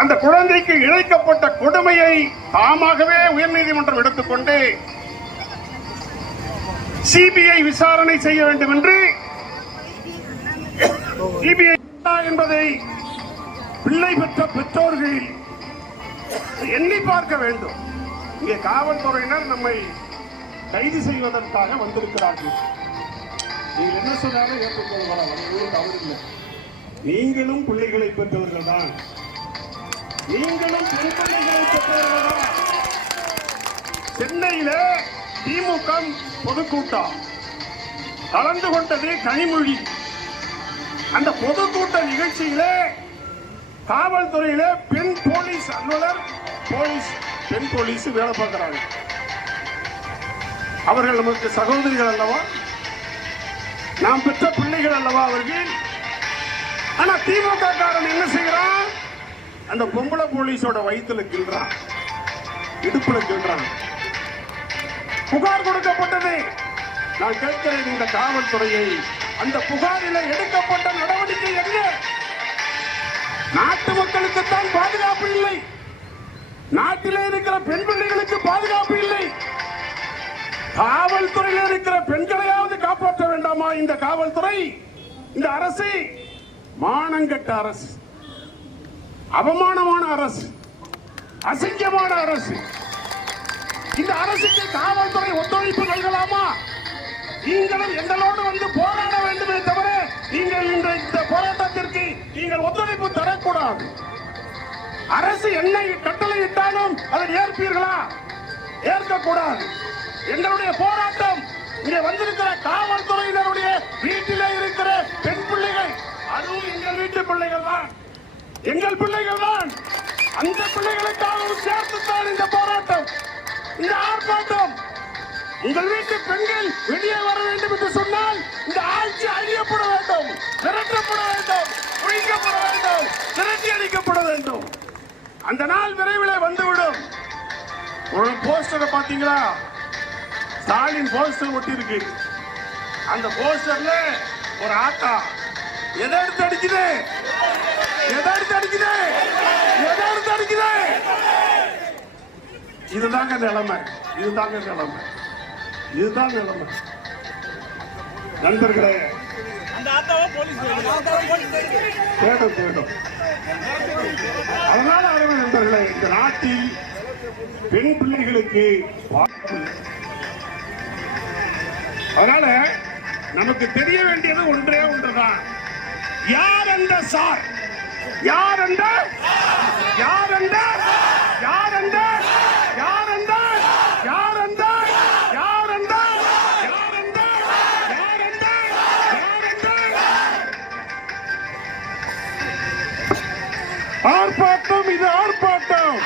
அந்த குழந்தைக்கு இழைக்கப்பட்ட கொடுமையை தாமாகவே உயர்நீதிமன்றம் எடுத்துக்கொண்டு சிபிஐ விசாரணை செய்ய வேண்டும் என்று சிபிஐ என்பதை பிள்ளை பெற்ற பெற்றோர்கள் எண்ணி பார்க்க வேண்டும். இங்கே காவல்துறையினர் நம்மை கைது செய்வதற்காக வந்திருக்கிறார்கள். நீங்கள் என்ன சொன்னாலும் ஏற்றுக்கொள்ளலாம், தவறில்லை. நீங்களும் பிள்ளைகளை பெற்றவர்கள் தான், நீங்களும் பெண் பிள்ளைகளை பெற்றவர்கள் தான். சென்னையில திமுக பொதுக்கூட்டம் கலந்து கொண்டது கனிமொழி. அந்த பொதுக்கூட்ட நிகழ்ச்சியிலே காவல்துறையில பெண் போலீஸ் அலுவலர் பெண் போலீஸ் வேலை பார்க்கிறாங்க. அவர்கள் நமக்கு சகோதரிகள் அல்லவா, நாம் பெற்ற பிள்ளைகள் அல்லவா அவர்கள். ஆனா திமுக காரன் என்ன செய்யறான், அந்த பொம்பளை போலீஸோட வயிற்றுல கிள்றான், இடுப்புல கிள்றான். புகார் கொடுக்கப்பட்டது. நான் கேட்கிறேன், இந்த காவல்துறையை அந்த புகாரில் எடுக்கப்பட்ட நடவடிக்கை என்ன? நாட்டு மக்களுக்குத்தான் பாதுகாப்பு இல்லை, நாட்டிலே இருக்கிற பெண் பிள்ளைகளுக்கு பாதுகாப்பு இல்லை. காவல்துறையில் இருக்கிற பெண்களையாவது காப்பாற்ற வேண்டாமா இந்த காவல்துறை, இந்த அரசு? மானங்கெட்ட அரசு, அவமானமான அரசு, அசிங்கமான அரசு. இந்த அரசுக்கு காவல்துறை ஒத்துழைப்பு நல்கலாமா? நீங்களும் எங்களோடு வந்து போராட வேண்டுமே தவிர நீங்கள் இந்த போராட்டத்திற்கு நீங்கள் ஒத்துழைப்பு தரக்கூடாது. அரசு என்ன கட்டளையிட்டாலும் அதை ஏற்பீர்களா? ஏற்கக்கூடாது. எங்களுடைய போராட்டம் இங்கே வந்திருக்கிற காவல்துறையினருடைய வீட்டிலே இருக்கிற பெண் பிள்ளைகள், அதுவும் எங்கள் வீட்டு பிள்ளைகள் தான், எங்கள் பிள்ளைகள் தான். அந்த பிள்ளைகளுக்காகவும் சேர்த்துத்தான் இந்த போராட்டம், இந்த ஆர்ப்பாட்டம். உங்கள் வீட்டு பெண்கள் வெளியே வர வேண்டும் என்று சொன்னால் இந்த ஆட்சி அழியப்பட வேண்டும், விரட்டப்பட வேண்டும், ஒழிக்கப்பட வேண்டும், திரட்டி அளிக்கப்பட வேண்டும். அந்த நாள் விரைவில் வந்துவிடும். ஒரு போஸ்டரை பாத்தீங்களா? ஸ்டாலின் போஸ்டர் ஒட்டி இருக்கு. அந்த போஸ்டர்ல ஒரு ஆட்டா எதை எடுத்து அடிக்குது, எதை எடுத்து அடிக்குது, எதை எடுத்து அடிக்குது? இதுதாங்க நிலைமை, இதுதாங்க நிலைமை, இதுதான் நிலைமை. நண்பர்களே, தேடும். அதனால அருமை நண்பர்களே, இந்த நாட்டில் பெண் பிள்ளைகளுக்கு அதனால நமக்கு தெரிய வேண்டியது ஒன்றே ஒன்றுதான். யார் அந்த சார், யார் அந்த, யார் அந்த, யார் அந்த, யார் அந்த, யார் அந்த, யார் அந்த, யார் அந்த, யார் அந்த, யார் அந்த? ஆர்ப்பாட்டம், இது ஆர்ப்பாட்டம்.